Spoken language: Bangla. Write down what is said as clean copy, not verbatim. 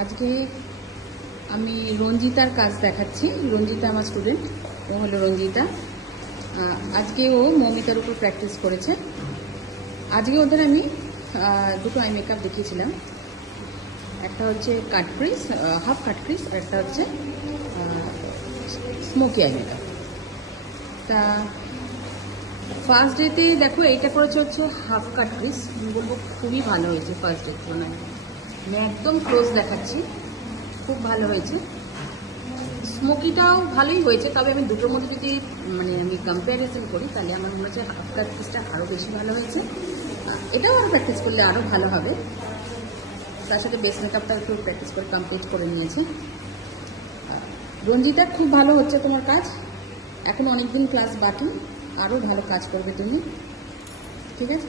আজকে আমি রঞ্জিতার কাজ দেখাচ্ছি। রঞ্জিতা আমার স্টুডেন্ট, ও হলো রঞ্জিতা। আজকে ও মৌমিতার উপর প্র্যাকটিস করেছে। আজকে ওদের আমি দুটো আই মেকআপ দেখিয়েছিলাম। একটা হচ্ছে কাট ক্রিজ, হাফ কাট ক্রিজ, আর একটা হচ্ছে স্মোকি আই মেকআপ। তা ফার্স্ট ডেতে দেখো এইটা করেছে হচ্ছে হাফ কাট ক্রিজ। আমি বলবো খুবই ভালো হয়েছে ফার্স্ট ডে তুলনায়। আমি একদম ক্লোজ দেখাচ্ছি, খুব ভালো হয়েছে। স্মোকিটাও ভালোই হয়েছে, তবে আমি দুটোর মধ্যে যদি আমি কম্প্যারিজন করি তাহলে আমার মনে হচ্ছে হাফ কাট ক্রিজটা আরও বেশি ভালো হয়েছে। এটাও আরও প্র্যাকটিস করলে আরও ভালো হবে। তার সাথে বেস মেকআপটা একটু প্র্যাকটিস করে কমপ্লিট করে নিয়েছে। রঞ্জিতা খুব ভালো হচ্ছে তোমার কাজ। এখন অনেক দিন ক্লাস বাকি, আরও ভালো কাজ করবে তুমি, ঠিক আছে?